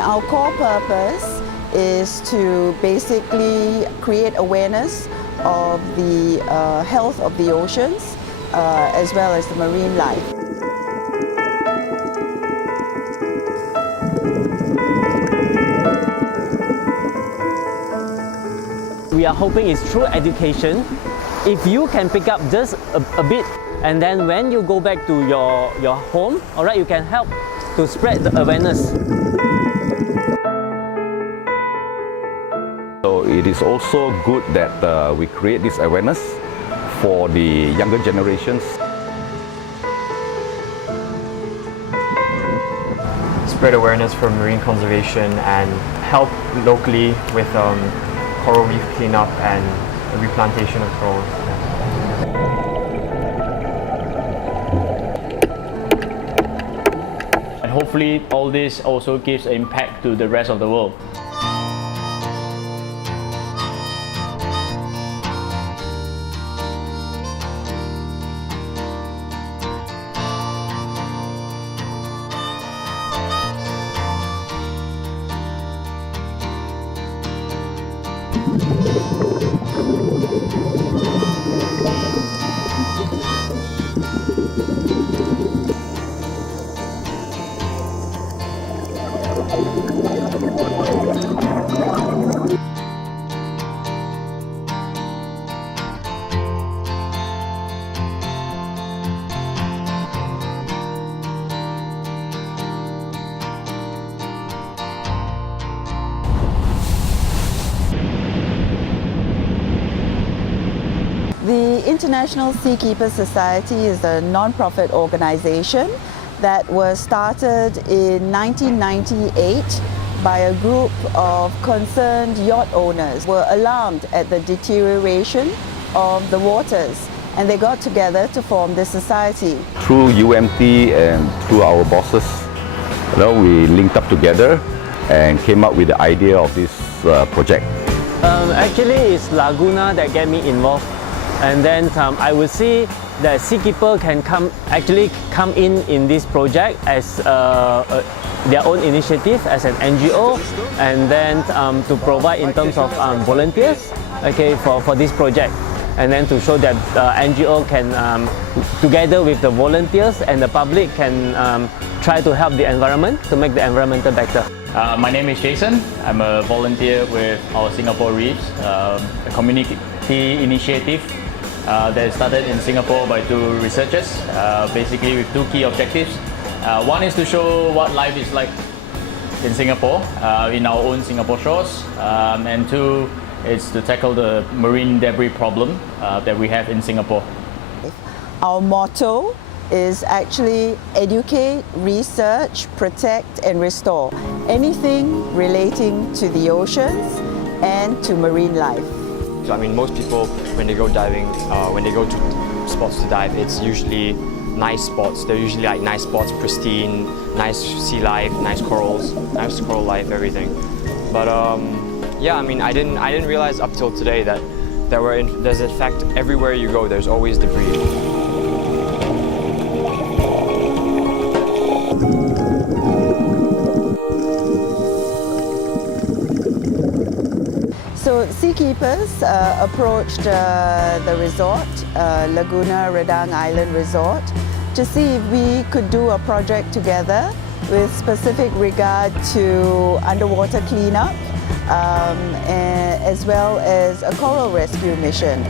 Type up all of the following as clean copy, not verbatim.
Our core purpose is to basically create awareness of the health of the oceans as well as the marine life. We are hoping it's through education. If you can pick up just a bit, and then when you go back to your home, all right, you can help to spread the awareness. So it is also good that we create this awareness for the younger generations. Spread awareness for marine conservation and help locally with coral reef cleanup and replantation of corals. And hopefully all this also gives an impact to the rest of the world. The International Seakeepers Society is a non-profit organization that was started in 1998 by a group of concerned yacht owners who were alarmed at the deterioration of the waters, and they got together to form this society. Through UMT and through our bosses, we linked up together and came up with the idea of this project. Actually, it's Laguna that get me involved. And then I would see that Seakeeper can come in this project as their own initiative as an NGO, and then to provide in terms of volunteers, okay, for this project, and then to show that NGO can together with the volunteers and the public can try to help the environment to make the environment better. My name is Jason. I'm a volunteer with our Singapore Reefs, a community initiative that started in Singapore by two researchers, basically with two key objectives. One is to show what life is like in Singapore, in our own Singapore shores, and two is to tackle the marine debris problem that we have in Singapore. Our motto is actually educate, research, protect and restore. Anything relating to the oceans and to marine life. I mean, most people, when they go diving, when they go to spots to dive, it's usually nice spots. They're usually like nice spots, pristine, nice sea life, nice corals, nice coral life, everything. But yeah, I mean, I didn't realize up till today that there's in fact everywhere you go, there's always debris. So Seakeepers approached the resort, Laguna Redang Island Resort, to see if we could do a project together with specific regard to underwater cleanup as well as a coral rescue mission.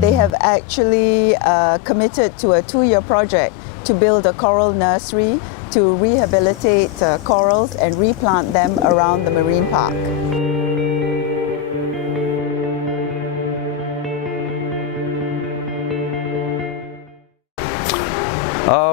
They have actually committed to a 2-year project to build a coral nursery to rehabilitate corals and replant them around the marine park.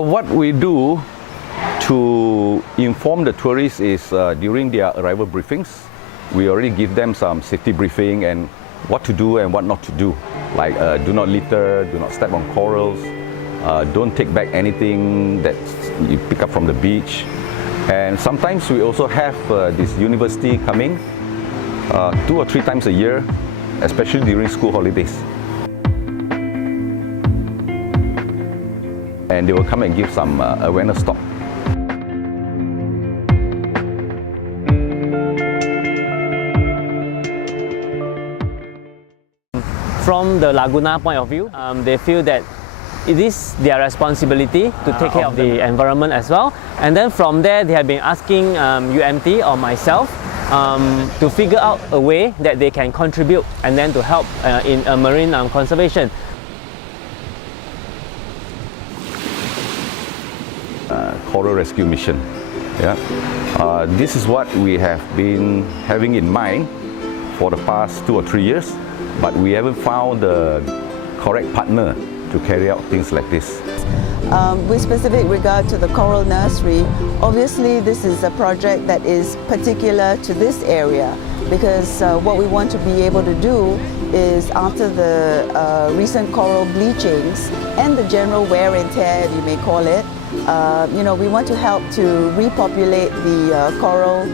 What we do to inform the tourists is during their arrival briefings, we already give them some safety briefing and what to do and what not to do. Like do not litter, do not step on corals, don't take back anything that you pick up from the beach. And sometimes we also have this university coming 2 or 3 times a year, especially during school holidays. and they will come and give some awareness talk. From the Laguna point of view, they feel that it is their responsibility to take care of the environment as well. And then from there, they have been asking UMT or myself to figure out a way that they can contribute and then to help in marine conservation. Coral rescue mission. Yeah, this is what we have been having in mind for the past 2 or 3 years, but we haven't found the correct partner to carry out things like this. With specific regard to the coral nursery, obviously this is a project that is particular to this area, because what we want to be able to do is, after the recent coral bleachings and the general wear and tear, you may call it, we want to help to repopulate the coral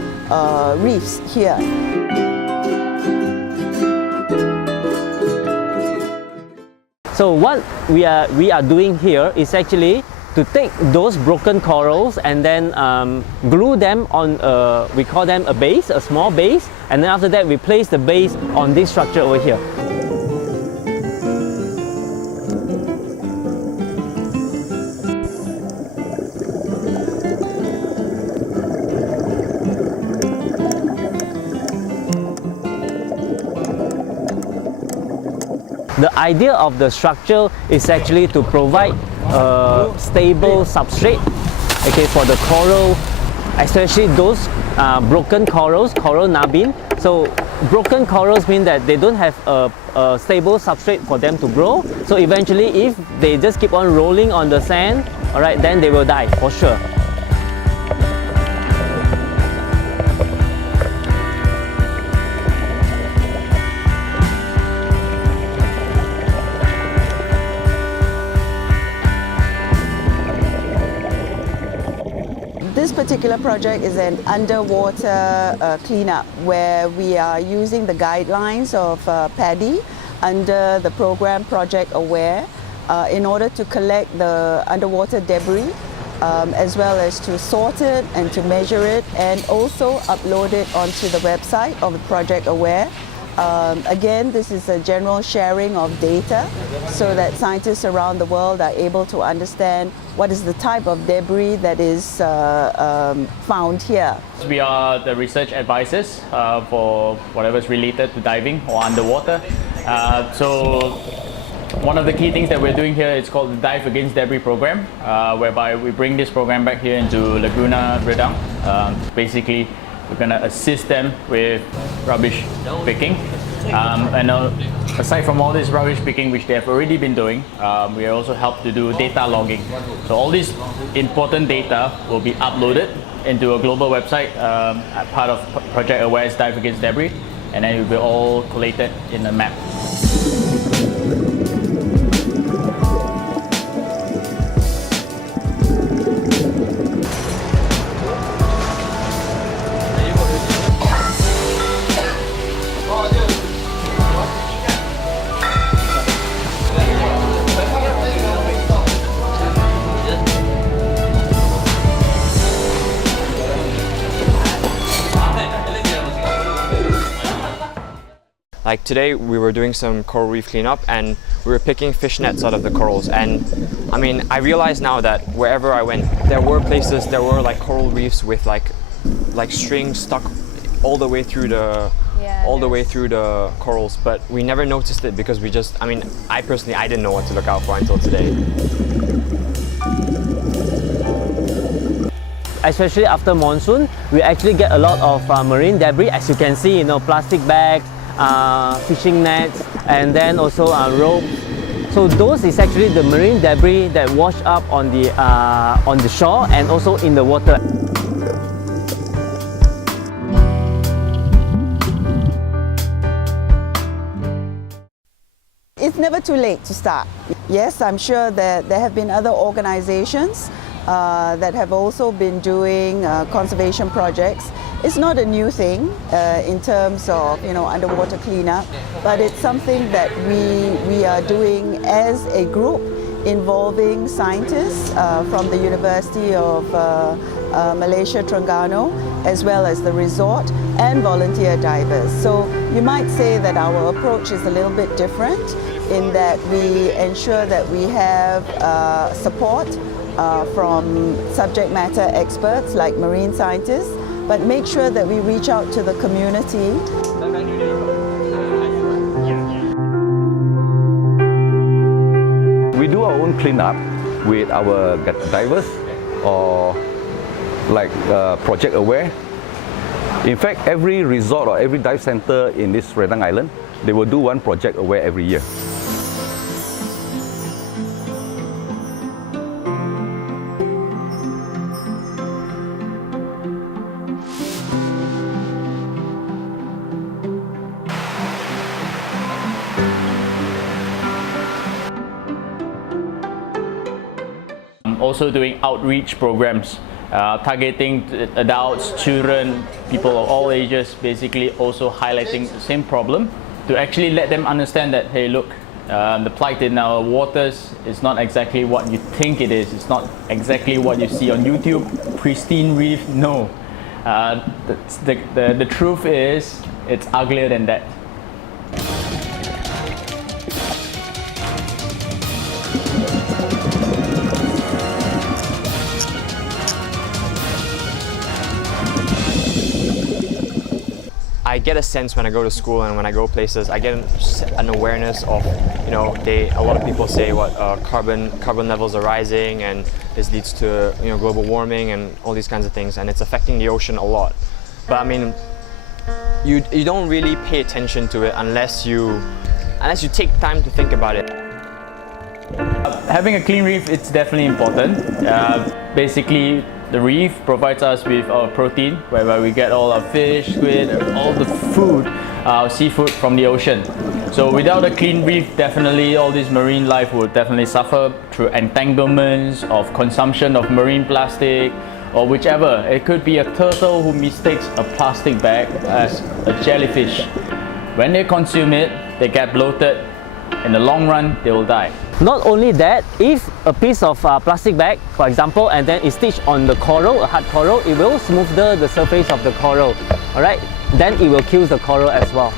reefs here. So what we are doing here is actually to take those broken corals and then glue them on, we call them a base, a small base, and then after that we place the base on this structure over here. The idea of the structure is actually to provide a stable substrate, okay, for the coral, especially those broken corals, coral nubbin. So broken corals mean that they don't have a stable substrate for them to grow. So eventually, if they just keep on rolling on the sand, all right, then they will die for sure. This particular project is an underwater cleanup, where we are using the guidelines of PADI under the program Project Aware in order to collect the underwater debris, as well as to sort it and to measure it, and also upload it onto the website of Project Aware. Again, this is a general sharing of data so that scientists around the world are able to understand what is the type of debris that is found here. We are the research advisors for whatever is related to diving or underwater. So one of the key things that we're doing here is called the Dive Against Debris program, whereby we bring this program back here into Laguna Redang. Basically, we're going to assist them with rubbish picking. And aside from all this rubbish picking, which they have already been doing, we also help to do data logging. So all this important data will be uploaded into a global website, part of Project Aware's Dive Against Debris, and then it will be all collated in a map. Like today, we were doing some coral reef cleanup and we were picking fish nets out of the corals. And I mean, I realize now that wherever I went, there were places, there were like coral reefs with like strings stuck all the way through the corals. But we never noticed it because we just, I mean, I personally, I didn't know what to look out for until today. Especially after monsoon, we actually get a lot of marine debris, as you can see, plastic bags, fishing nets, and then also rope. So those is actually the marine debris that wash up on the shore and also in the water. It's never too late to start. Yes, I'm sure that there have been other organizations that have also been doing conservation projects. It's not a new thing in terms of underwater cleanup, but it's something that we are doing as a group involving scientists from the University of Malaysia, Terengganu, as well as the resort, and volunteer divers. So you might say that our approach is a little bit different in that we ensure that we have support from subject matter experts like marine scientists, but make sure that we reach out to the community. We do our own cleanup with our divers or like Project Aware. In fact, every resort or every dive center in this Redang Island, they will do one Project Aware every year. Also doing outreach programs, targeting adults, children, people of all ages, basically also highlighting the same problem to actually let them understand that, hey, look, the plight in our waters is not exactly what you think it is. It's not exactly what you see on YouTube, pristine reef, no. The truth is, it's uglier than that. I get a sense when I go to school and when I go places, I get an awareness of, you know, a lot of people say what carbon levels are rising and this leads to, you know, global warming and all these kinds of things, and it's affecting the ocean a lot. But I mean, you don't really pay attention to it unless you take time to think about it. Having a clean reef, it's definitely important. Basically, the reef provides us with our protein, whereby we get all our fish, squid, all the food, seafood from the ocean. So without a clean reef, definitely all this marine life would definitely suffer through entanglements of consumption of marine plastic or whichever. It could be a turtle who mistakes a plastic bag as a jellyfish. When they consume it, they get bloated. In the long run, they will die. Not only that, if a piece of plastic bag, for example, and then is stitched on the coral, a hard coral, it will smoother the surface of the coral, alright? Then it will kill the coral as well.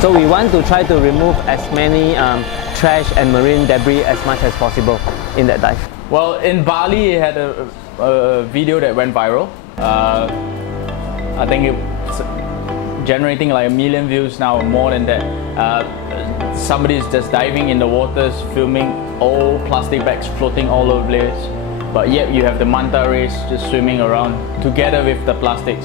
So we want to try to remove as many trash and marine debris as much as possible in that dive. Well, in Bali, it had a video that went viral. I think it's generating like 1 million views now, more than that. Somebody is just diving in the waters, filming all plastic bags floating all over the place, but yet you have the manta rays just swimming around together with the plastics.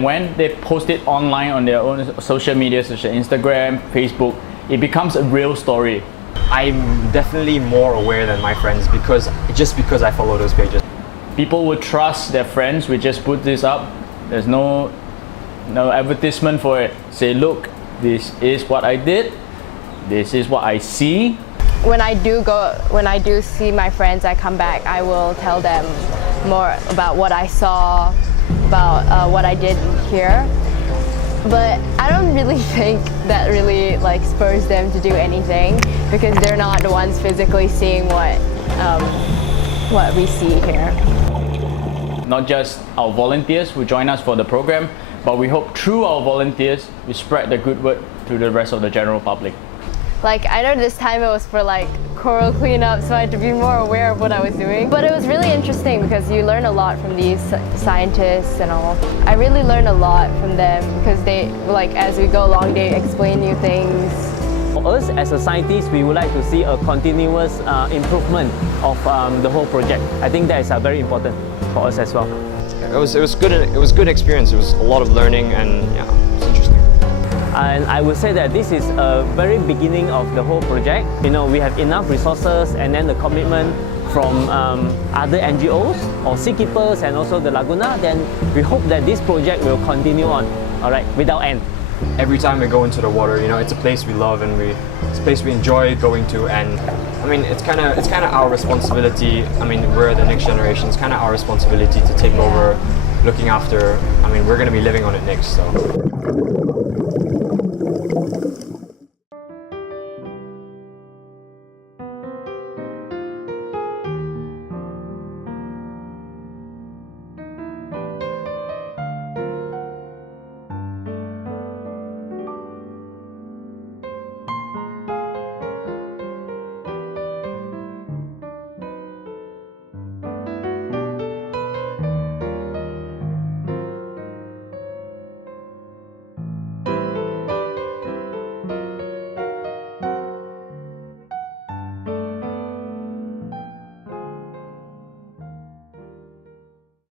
When they post it online on their own social media, such as Instagram, Facebook, it becomes a real story. I'm definitely more aware than my friends because I follow those pages. People would trust their friends. We just put this up. There's no advertisement for it. Say, look, this is what I did. This is what I see. When I do see my friends, I come back, I will tell them more about what I saw, about what I did here. But I don't really think that really like spurs them to do anything because they're not the ones physically seeing what we see here. Not just our volunteers who join us for the program, but we hope through our volunteers, we spread the good word to the rest of the general public. Like, I know this time it was for like coral cleanup, so I had to be more aware of what I was doing. But it was really interesting because you learn a lot from these scientists and all. I really learned a lot from them because they, like, as we go along, they explain new things. For us as a scientist, we would like to see a continuous improvement of the whole project. I think that is very important for us as well. It was good. It was good experience. It was a lot of learning, and yeah, it was interesting. And I would say that this is a very beginning of the whole project. You know, we have enough resources and then the commitment from other NGOs or seakeepers and also the Laguna. Then we hope that this project will continue on, all right, without end. Every time we go into the water, you know, it's a place we love and it's a place we enjoy going to, and I mean, it's kind of our responsibility. I mean, we're the next generation. It's kind of our responsibility to take over, looking after. I mean, we're going to be living on it next, so.